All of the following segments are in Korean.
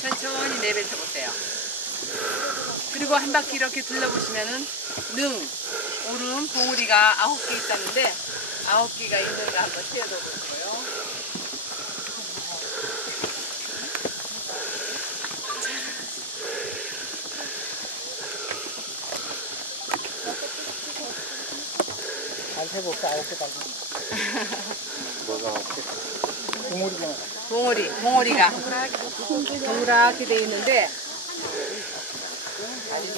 천천히 내뱉어 보세요. 그리고 한 바퀴 이렇게 둘러보시면은 능, 오름, 봉우리가 아홉 개 있다는데 아홉 개가 있는가 한번 세어둬 보시고요. 안 세볼까 아홉 개 달고 뭐가 어떻게 동물이구나 봉우리, 봉우리가 동그랗게 돼 있는데 아주.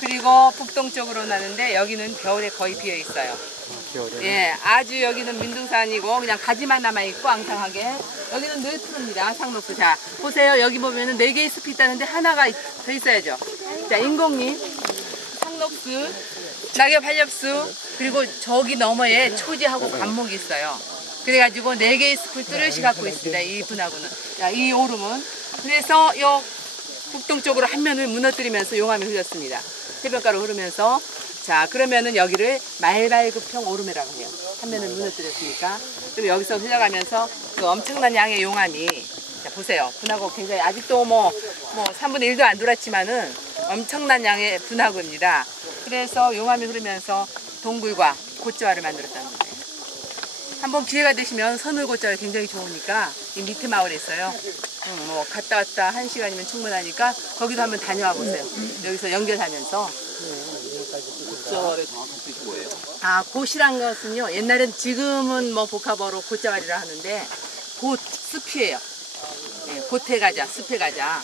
그리고 북동쪽으로 나는데 여기는 겨울에 거의 비어 있어요. 겨울에 예, 아주 여기는 민둥산이고 그냥 가지만 남아 있고 앙상하게 여기는 늘 푸릅니다. 상록수. 자, 보세요. 여기 보면은 네 개의 숲이 있다는데 하나가 있- 더 있어야죠. 자, 인공잎, 상록수, 낙엽 한렵수, 그리고 저기 너머에 초지하고 관목이 있어요. 그래가지고 네 개의 숲을 뚜렷이 갖고 있습니다. 이 분하고는. 자, 이 오름은. 그래서 요 북동쪽으로 한 면을 무너뜨리면서 용암이 흘렸습니다. 해변가로 흐르면서 자 그러면은 여기를 말발급형 오름이라고 해요. 한 면을 무너뜨렸으니까 그리고 여기서 흘러가면서 그 엄청난 양의 용암이 자 보세요. 분하고 굉장히 아직도 뭐뭐 3분의 1도 안 돌았지만은 엄청난 양의 분하고입니다. 그래서 용암이 흐르면서 동굴과 곶자와를 만들었다는 거예요. 한번 기회가 되시면 선울곶자가 굉장히 좋으니까 이 밑에 마을에 있어요. 응, 뭐 갔다 왔다 한 시간이면 충분하니까 거기도 한번 다녀와 보세요. 여기서 연결하면서. 곶자왈의 정확한 뜻이 뭐예요? 아, 곶이란 것은요, 옛날엔 지금은 뭐 복합어로 곶자갈이라 하는데, 곶, 숲이에요. 예, 곶에 가자, 숲에 가자.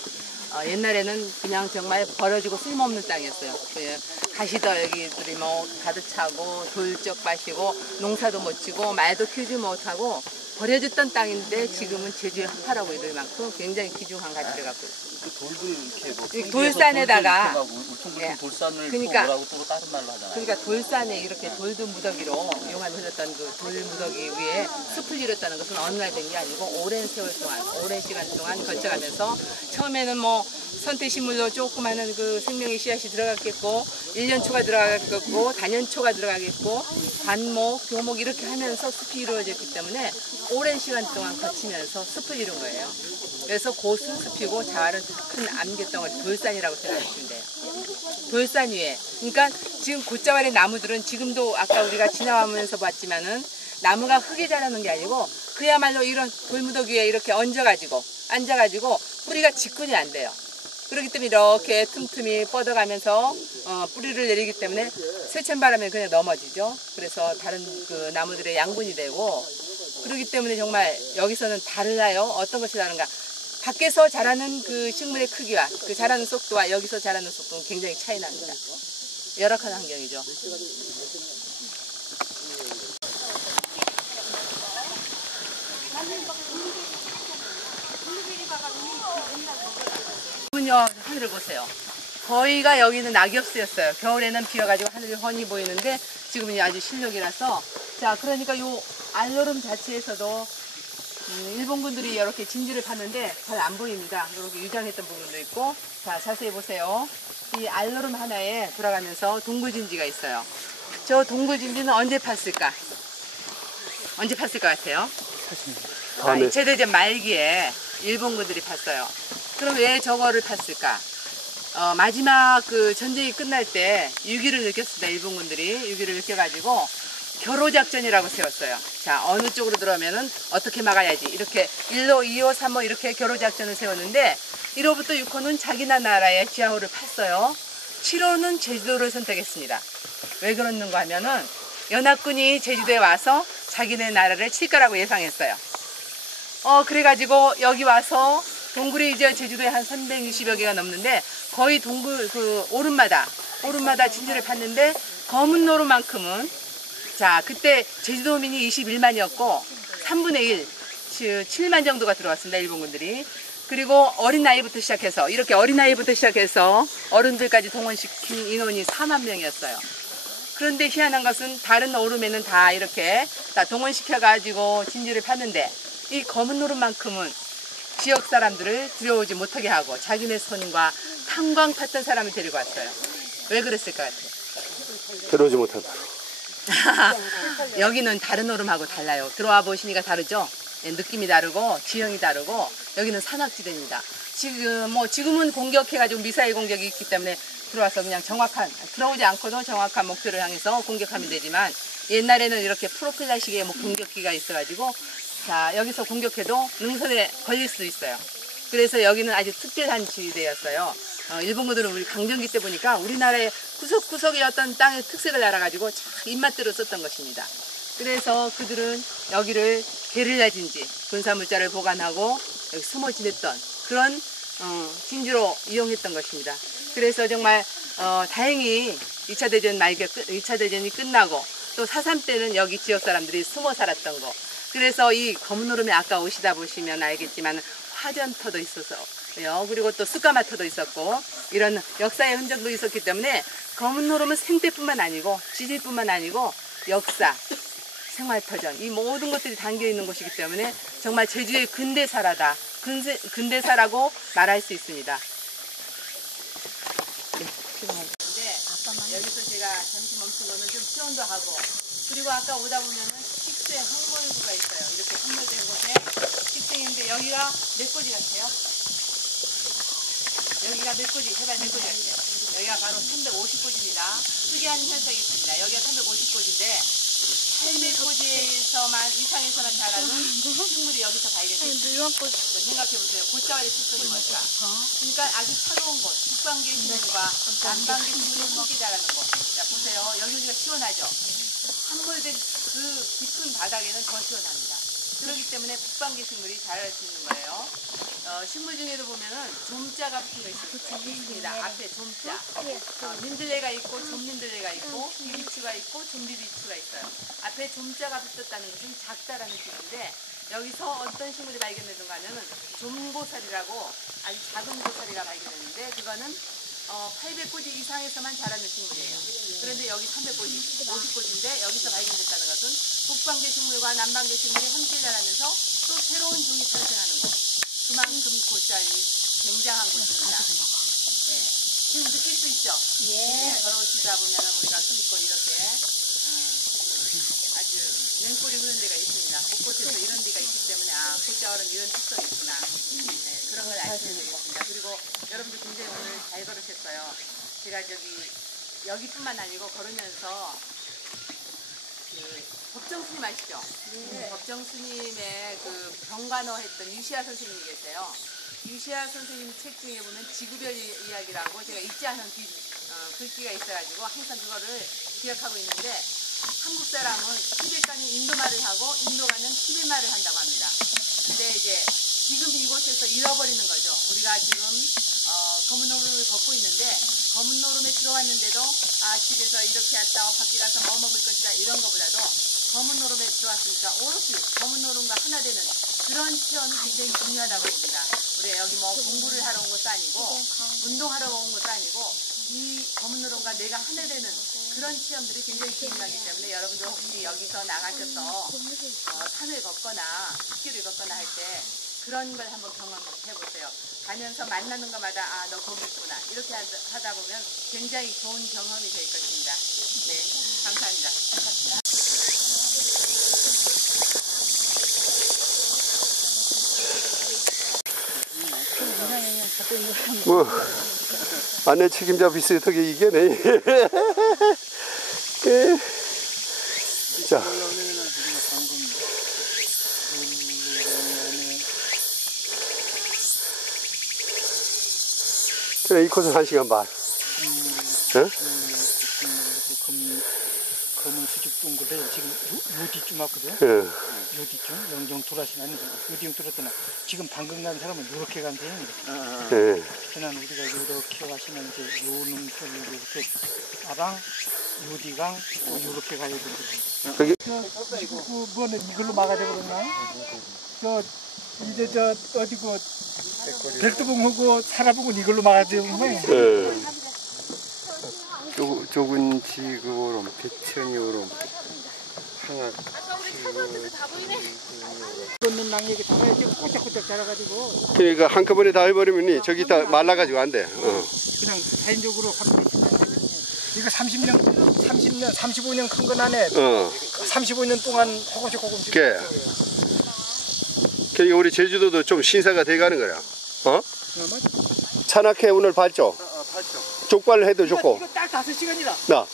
어, 옛날에는 그냥 정말 버려지고 쓸모없는 땅이었어요. 예, 가시더기들이 뭐 가득 차고, 돌적 마시고, 농사도 못 지고, 말도 키우지 못하고, 버려졌던 땅인데 지금은 제주에 합하라고 이럴 만큼 굉장히 귀중한 가치를 갖고 있어요. 그 돌들 이렇게 뭐 이 돌산에다가 울퉁불퉁 예. 돌산을 그러니까- 또 뭐라고 또 다른 말로 하잖아요. 그러니까 돌산에 이렇게 돌도 무더기로 용암이 흘렀던 그 돌 무더기 위에 숲을 이뤘다는 것은 어느 날 된 게 아니고 오랜 세월 동안, 오랜 시간 동안 거쳐가면서 처음에는 뭐 선태식물로 조금 하는 그 생명의 씨앗이 들어갔겠고, 1년초가 들어가겠고, 단연초가 들어가겠고, 관목, 교목 이렇게 하면서 숲이 이루어졌기 때문에 오랜 시간 동안 거치면서 숲을 이룬 거예요. 그래서 고순 숲이고 자활은 큰 암개덩어리 돌산이라고 생각하시면 돼요. 돌산 위에. 그러니까 지금 곶자왈의 나무들은 지금도 아까 우리가 지나가면서 봤지만은 나무가 흙에 자라는 게 아니고 그야말로 이런 돌무더기 위에 이렇게 얹어가지고 앉아가지고 뿌리가 직근이 안 돼요. 그렇기 때문에 이렇게 틈틈이 뻗어가면서 어, 뿌리를 내리기 때문에 세찬 바람에 그냥 넘어지죠. 그래서 다른 그 나무들의 양분이 되고 그렇기 때문에 정말 여기서는 달라요. 어떤 것이 다른가? 밖에서 자라는 그 식물의 크기와 그 자라는 속도와 여기서 자라는 속도는 굉장히 차이 납니다. 열악한 환경이죠. 지금요 하늘을 보세요. 거의가 여기는 낙엽수였어요. 겨울에는 비어가지고 하늘이 훤히 보이는데 지금은 아주 실록이라서 자 그러니까 요 알로름 자체에서도 음, 일본군들이 이렇게 진지를 팠는데 잘 안 보입니다. 이렇게 유장했던 부분도 있고 자 자세히 보세요. 이 알로름 하나에 돌아가면서 동굴진지가 있어요. 저 동굴진지는 언제 팠을까? 언제 팠을 것 같아요? 아, 제대전 말기에 일본군들이 팠어요. 그럼 왜 저거를 팠을까? 어, 마지막 그 전쟁이 끝날 때 유기를 느꼈습니다. 일본군들이 유기를 느껴가지고 결호 작전이라고 세웠어요. 자, 어느 쪽으로 들어오면은 어떻게 막아야지. 이렇게 1호, 2호, 3호 이렇게 결호 작전을 세웠는데 1호부터 6호는 자기나 나라의 지하호를 팠어요. 7호는 제주도를 선택했습니다. 왜 그러는가 하면은 연합군이 제주도에 와서 자기네 나라를 칠 거라고 예상했어요. 어, 그래가지고 여기 와서 동굴이 이제 제주도에 한 360여 개가 넘는데 거의 동굴 그 오름마다 오름마다 진지를 팠는데 검은 노루만큼은 자 그때 제주도민이 21만이었고 3분의 1 7만 정도가 들어왔습니다 일본군들이 그리고 어린 나이부터 시작해서 이렇게 어린 나이부터 시작해서 어른들까지 동원시킨 인원이 4만 명이었어요. 그런데 희한한 것은 다른 오름에는 다 이렇게 다 동원시켜가지고 진지를 팠는데 이 검은 노름만큼은 지역 사람들을 들여오지 못하게 하고 자기네 손과 탄광 팠던 사람을 데리고 왔어요. 왜 그랬을 것 같아요? 들어오지 못한다. 여기는 다른 오름하고 달라요. 들어와 보시니까 다르죠? 예, 느낌이 다르고 지형이 다르고 여기는 산악지대입니다. 지금 뭐 지금은 공격해가지고 미사일 공격이 있기 때문에 들어와서 그냥 정확한 들어오지 않고도 정확한 목표를 향해서 공격하면 되지만 옛날에는 이렇게 프로펠러식의 뭐 공격기가 있어가지고 자 여기서 공격해도 능선에 걸릴 수도 있어요. 그래서 여기는 아주 특별한 지대였어요. 어, 일본군들은 우리 강점기 때 보니까 우리나라의 구석구석의 어떤 땅의 특색을 알아가지고 참 입맛대로 썼던 것입니다. 그래서 그들은 여기를 게릴라 진지, 군사물자를 보관하고 여기 숨어 지냈던 그런 어, 진주로 이용했던 것입니다. 그래서 정말 어, 다행히 2차 대전 말기 2차 대전이 끝나고 또4.3 때는 여기 지역 사람들이 숨어 살았던 거. 그래서 이 검은 오름에 아까 오시다 보시면 알겠지만 화전터도 있어서 요. 그리고 또 쑥가마터도 있었고 이런 역사의 흔적도 있었기 때문에 검은 오름은 생태뿐만 아니고 지질뿐만 아니고 역사, 생활터전 이 모든 것들이 담겨 있는 곳이기 때문에 정말 제주의 근대사라다. 근세, 근대사라고 말할 수 있습니다. 네, 여기서 제가 잠시 멈춘 거는 좀 시원도 하고 그리고 아까 오다 보면은 식수의 항몰구가 있어요. 이렇게 항몰된 곳에 식생인데 여기가 메꼬지 같아요. 여기가 해발 메꼬지 같아요. 여기가 바로 350꼬지입니다. 특이한 현상이 있습니다. 여기가 350꼬지인데 800꼬지에서만 이상에서만 자라는 식물이 여기서 발견됐어요. 생각해보세요. 고자와의 특성이 뭘까? 그러니까 아주 차가운 곳, 북방계 식물과 남방계 식물이 함께 자라는 곳. 자, 보세요. 여기 우리가 시원하죠? 함몰된 그 깊은 바닥에는 더 시원합니다. 그렇기 때문에 북방계 식물이 자랄 수 있는 거예요. 어, 식물 중에도 보면은 붙은 거 있- 있습니다. 앞에 좀자. 어, 민들레가 있고 좀민들레가 있고 비비추가 있고 좀비비추가 있어요. 앞에 좀자가 붙었다는 것은 작다라는 뜻인데 여기서 어떤 식물이 발견되는가 하면은 좀고사리라고 아주 작은 고사리가 발견됐는데 그거는 어, 800꼬지 이상에서만 자라는 식물이에요. 그런데 여기 300꼬지, 50꼬지인데 여기서 발견됐다는 것은 북방계 식물과 남방계 식물이 함께 자라면서 또 새로운 종이 탄생하는 곳. 그만큼 고자리 굉장한 곳입니다. 예. 지금 느낄 수 있죠? 예. 걸어오시다 보면 우리가 숨고 이렇게 어, 아주 냉골이 흐르는 데가 있습니다. 곳곳에서 이런 데가 있기 때문에 아 고자월은 이런 특성이 있구나. 네, 그런 걸 아시면 되겠습니다. 그리고 여러분들 굉장히 오늘 잘 걸으셨어요. 제가 저기 여기뿐만 아니고 걸으면서 그 법정 스님 아시죠? 법정 스님의 그 병간호 했던 유시아 선생님이 계세요. 유시아 선생님 책 중에 보면 지구별 이- 이야기라고 제가 잊지 않은 기- 어, 글귀가 있어가지고 항상 그거를 기억하고 있는데 한국 사람은 티벳 가는 인도 말을 하고 인도 가는 티벳 말을 한다고 합니다. 근데 이제 지금 이곳에서 잃어버리는 거죠. 우리가 지금 어, 검은 노름을 걷고 있는데 검은 노름에 들어왔는데도 아 집에서 이렇게 왔다 밖에 가서 뭐 먹을 것이다 들어왔으니까 오롯이 검은 노름과 하나 되는 그런 체험이 굉장히 중요하다고 봅니다. 우리가 여기 뭐 공부를 하러 온 것도 아니고 운동하러 온 것도 아니고 이 검은 노름과 내가 하나 되는 그런 체험들이 굉장히 중요하기 때문에 여러분들 혹시 여기서 나가셔서 어, 산을 걷거나 숲길을 걷거나 할 때 그런 걸 한번 경험해 보세요. 가면서 만나는 것마다 아 너 거기 있구나 이렇게 하다 보면 굉장히 좋은 경험이 될 것입니다. 네, 감사합니다. 뭐 아내 책임자 비슷하게 이겨내. 예. 자, 그래 이 코스 한 시간 반. 어? 검, 검은 수직 동굴에 지금 요, 요 뒤쯤 왔거든. 예. 요 뒤쯤 영종 돌아시 나는 요 뒤쯤 돌았더나 지금 방금 간 사람은 요렇게 간대요. 예. 그난 우리가 요렇게 가시면 이제 요 능선을 이렇게 아방, 요디강, 또 요렇게 가야 되거든요. 거기 그 뭐는 이걸로 막아져 버렸나? 저 이제 저 어디고 백두봉하고 사라봉은 이걸로 막아져 버린 거야. 예. 조, 좁은 지구오름, 백천이 오름, 항악, 걷는 낭에게 잡아야 지금 꼬짝꼬짝 자라가지고 그러니까 한꺼번에 다 해버리면 저기 다 말라가지고 안 돼. 어. 그냥 자연적으로 이거 30년, 30년, 35년 큰 건 안에 어. 35년 동안 조금씩 조금씩. 게. 그러니까 우리 제주도도 좀 신사가 돼가는 거야. 어? 산악회 오늘 봤죠? 족발 해도 좋고. 이거 딱 5시간이다. 나.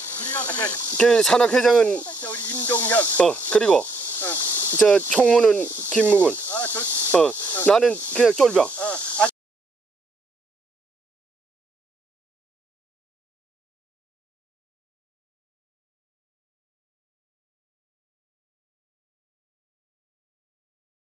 그 산악회장은 우리 임동혁. 어 그리고 저 총무는 김무군. 아, 저, 어 나는 그냥 쫄병. 아,